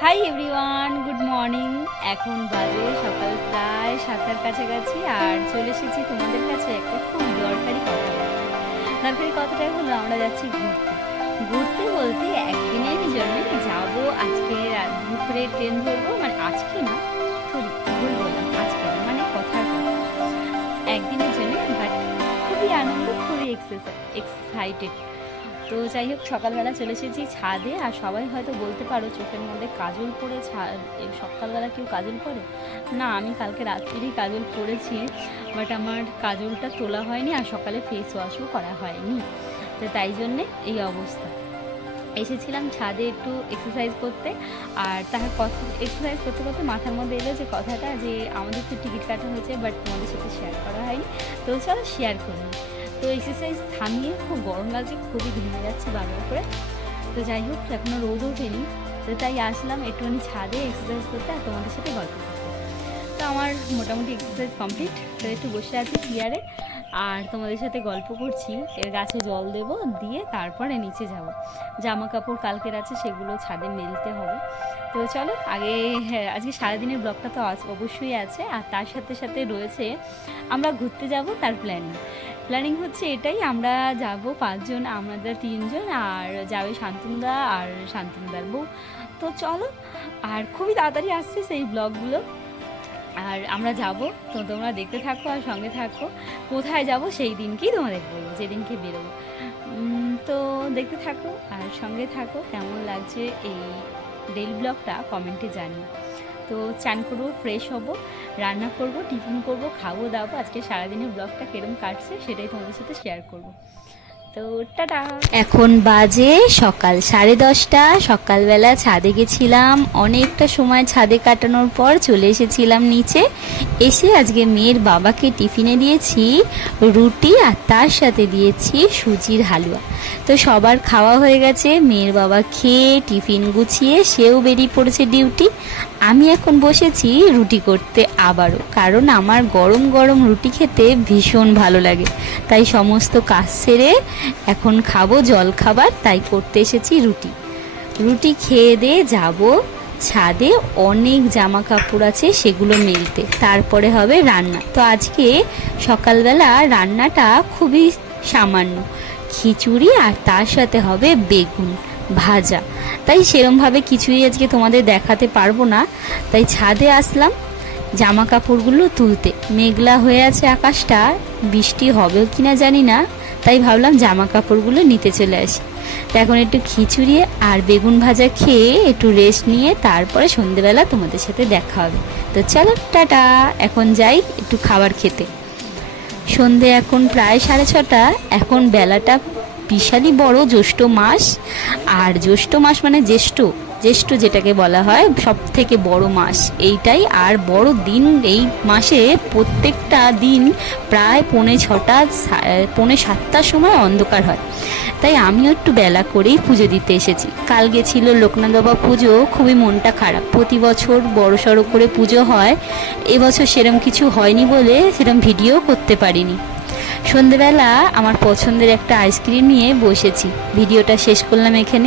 Hi everyone, good morning. এখন বাজে সকাল প্রায় 7টার কাছাকাছি, আর চলে এসেছি তোমাদের কাছে একটা খুব দরকারি কথা বলতে। দরকারি কথাটা হলো আমরা যাচ্ছি ঘুরতে। ঘুরতে বলতে একদিনের জন্য যাব। আজকে দুপুরে ট্রেন ধরবো, মানে আজকে না, সরি ভুল বললাম, আজকে না, মানে কথার কথা, একদিনের জন্য। বাট খুবই আনন্দ, খুবই এক্সাইটেড। তো যাই হোক, সকালবেলা চলে এসেছি ছাদে। আর সবাই হয়তো বলতে পারো চোখের মধ্যে কাজল পরে সকালবেলা কেউ কাজল পরে না। আমি কালকে রাত্রিরেই কাজল পরেছি, বাট আমার কাজলটা তোলা হয়নি আর সকালে ফেস ওয়াশও করা হয়নি। তো তাই জন্যে এই অবস্থা। এসেছিলাম ছাদে একটু এক্সারসাইজ করতে, আর তার কথা এক্সারসাইজ করতে করতে মাথার মধ্যে এলো যে কথাটা, যে আমাদের তো টিকিট কাটা হয়েছে বাট তোমাদের সাথে শেয়ার করা হয়নি। তো চলো শেয়ার করি। তো এক্সারসাইজ থামিয়ে খুব গরম লাগছে, খুবই ঘেমে যাচ্ছে বারবার করে। তো যাই হোক, এখনও রোদ ওঠেনি, তো তাই আসলাম একটুখানি ছাদে এক্সারসাইজ করতে আর তোমাদের সাথে গল্প করতে। তো আমার মোটামুটি এক্সারসাইজ কমপ্লিট। তো একটু বসে আছি চেয়ারে আর তোমাদের সাথে গল্প করছি। এর গাছে জল দেবো, দিয়ে তারপরে নিচে যাব। জামা কাপড় কালকের আছে, সেগুলো ছাদে মেলতে হবে। তো চলো আগে, হ্যাঁ, আজকে সারাদিনের ব্লগটা তো অবশ্যই আছে, আর তার সাথে সাথে রয়েছে আমরা ঘুরতে যাব তার প্ল্যানিং হচ্ছে এটাই। আমরা যাব 5 জন, আমাদের 3 জন, আর যাবে শান্তনুদা আর শান্তনুদার বউ। তো চলো, আর খুবই তাড়াতাড়ি আসছে সেই ব্লগগুলো, আর আমরা যাব। তো তোমরা দেখতে থাকো আর সঙ্গে থাকো। কোথায় যাব সেই দিনকেই তোমাদের বলবো, যেদিনকে বেরোবো। তো দেখতে থাকো আর সঙ্গে থাকো। কেমন লাগছে এই ডেইলি ব্লগটা কমেন্টে জানিও। তো চান করবো, ফ্রেশ হবো, রান্না করব, টিফিন করব, খাবো দাবো। আজকে সারাদিনের ব্লগটা কিরম কাটছে সেটাই তোমাদের সাথে শেয়ার করব। তো টাটা। এখন বাজে সকাল 10:30। সকালবেলা ছাদে গেছিলাম, অনেকটা সময় ছাদে কাটানোর পর চলে এসেছিলাম নিচে। এসে আজকে মেয়ের বাবাকে টিফিনে দিয়েছি রুটি, আর তার সাথে দিয়েছি সুজির হালুয়া। তো সবার খাওয়া হয়ে গেছে, মেয়ের বাবা খেয়ে টিফিন গুছিয়ে সেও বেরিয়ে পড়েছে ডিউটি। আমি এখন বসেছি রুটি করতে আবারও, কারণ আমার গরম গরম রুটি খেতে ভীষণ ভালো লাগে। তাই সমস্ত কাজ সেরে এখন খাবো জল খাবার, তাই করতে এসেছি রুটি খেয়ে দিয়ে যাব ছাদে। অনেক জামা কাপড় আছে, সেগুলো মেলতে, তারপরে হবে রান্না। তো আজকে সকালবেলা রান্নাটা খুবই সামান্য, খিচুড়ি আর তার সাথে হবে বেগুন ভাজা। তাই সেরমভাবে কিছুই আজকে তোমাদের দেখাতে পারবো না। তাই ছাদে আসলাম জামা কাপড়গুলো তুলতে। মেঘলা হয়ে আছে আকাশটা, বৃষ্টি হবে কিনা জানি না, তাই ভাবলাম জামা কাপড়গুলো নিতে চলে আসি। তো এখন একটু খিচুড়ি আর বেগুন ভাজা খেয়ে একটু রেস্ট নিয়ে তারপরে সন্ধেবেলা তোমাদের সাথে দেখা হবে। তো চলো টাটা, এখন যাই একটু খাবার খেতে। সন্ধে এখন প্রায় 6:30। এখন বেলাটা বিশালই বড়, জ্যৈষ্ঠ মাস। আর জ্যৈষ্ঠ মাস মানে জ্যেষ্ঠ যেটাকে বলা হয় সব থেকে বড় মাস এইটাই। আর বড় দিন এই মাসে প্রত্যেকটা দিন প্রায় 6:45 7টার সময় অন্ধকার হয়। তাই আমিও একটু বেলা করেই পুজো দিতে এসেছি। কাল গেছিল লোকনাথ বাবা পুজো, খুবই মনটা খারাপ। প্রতি বছর বড়সড় করে পুজো হয়, এবছর সেরম কিছু হয়নি বলে সেরম ভিডিও করতে পারিনি। সন্ধেবেলা আমার পছন্দের একটা আইসক্রিম নিয়ে বসেছি, ভিডিওটা শেষ করলাম এখানে।